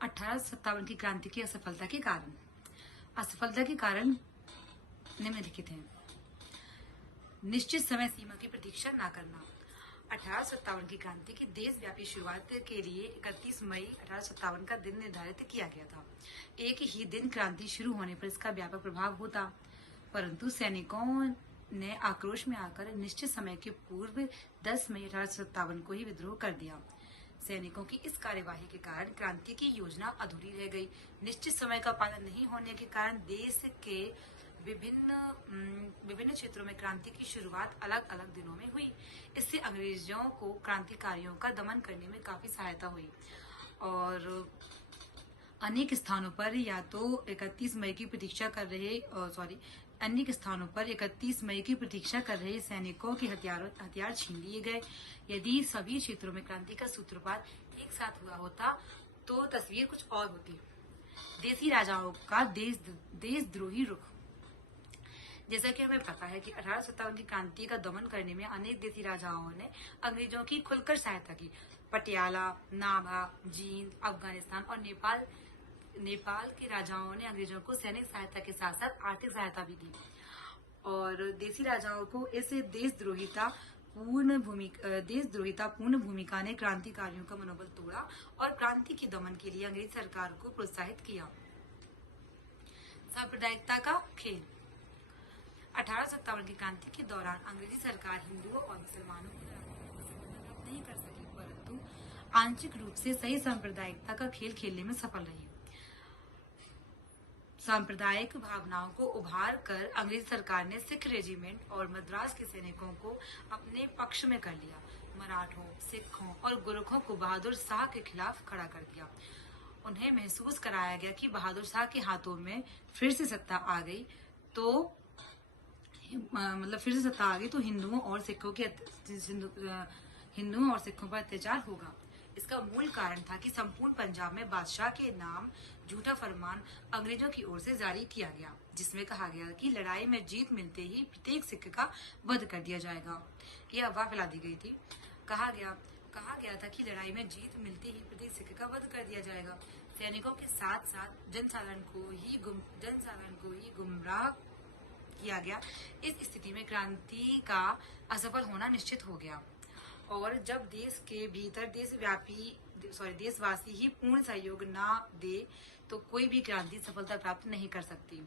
1857 की क्रांति की असफलता के कारण। असफलता के कारण निम्नलिखित हैं। निश्चित समय सीमा की प्रतीक्षा न करना। 1857 की क्रांति की देशव्यापी शुरुआत के लिए 31 मई 1857 का दिन निर्धारित किया गया था। एक ही दिन क्रांति शुरू होने पर इसका व्यापक प्रभाव होता, परंतु सैनिकों ने आक्रोश में आकर निश्चित समय के पूर्व 10 मई 1857 को ही विद्रोह कर दिया। सैनिकों की इस कार्यवाही के कारण क्रांति की योजना अधूरी रह गई। निश्चित समय का पालन नहीं होने के कारण देश के विभिन्न क्षेत्रों में क्रांति की शुरुआत अलग अलग दिनों में हुई। इससे अंग्रेजों को क्रांतिकारियों का दमन करने में काफी सहायता हुई और अनेक स्थानों पर या तो 31 मई की प्रतीक्षा कर रहे अनेक स्थानों पर 31 मई की प्रतीक्षा कर रहे सैनिकों के हथियार छीन लिए गए। यदि सभी क्षेत्रों में क्रांति का सूत्रपात एक साथ हुआ होता तो तस्वीर कुछ और होती। देसी राजाओं का देशद्रोही रुख। जैसा कि हमें पता है कि 1857 की क्रांति का दमन करने में अनेक देसी राजाओं ने अंग्रेजों की खुलकर सहायता की। पटियाला, नाभा, जींद, अफगानिस्तान और नेपाल के राजाओं ने अंग्रेजों को सैनिक सहायता के साथ साथ आर्थिक सहायता भी दी और देसी राजाओं को इस देशद्रोहिता पूर्ण भूमिका ने क्रांतिकारियों का मनोबल तोड़ा और क्रांति के दमन के लिए अंग्रेज सरकार को प्रोत्साहित किया। सांप्रदायिकता का खेल। 1857 की क्रांति के दौरान अंग्रेजी सरकार हिंदुओं और मुसलमानों को नहीं कर सकी, परंतु आंशिक रूप से सही सांप्रदायिकता का खेल खेलने में सफल रही। सांप्रदायिक भावनाओं को उभार कर अंग्रेज सरकार ने सिख रेजिमेंट और मद्रास के सैनिकों को अपने पक्ष में कर लिया। मराठों, सिखों और गुरखों को बहादुर शाह के खिलाफ खड़ा कर दिया। उन्हें महसूस कराया गया कि बहादुर शाह के हाथों में फिर से सत्ता आ गई तो हिंदुओं और सिखों पर अत्याचार होगा। इसका मूल कारण था कि संपूर्ण पंजाब में बादशाह के नाम झूठा फरमान अंग्रेजों की ओर से जारी किया गया, जिसमें कहा गया कि लड़ाई में जीत मिलते ही प्रत्येक सिख का वध कर दिया जाएगा। यह अफवाह फैला दी गई थी। कहा गया था कि लड़ाई में जीत मिलते ही प्रत्येक सिख का वध कर दिया जाएगा। सैनिकों के साथ साथ जनसाधारण को ही गुमराह किया गया। इस स्थिति में क्रांति का असफल होना निश्चित हो गया और जब देश के भीतर देशवासी ही पूर्ण सहयोग न दे तो कोई भी क्रांति सफलता प्राप्त नहीं कर सकती।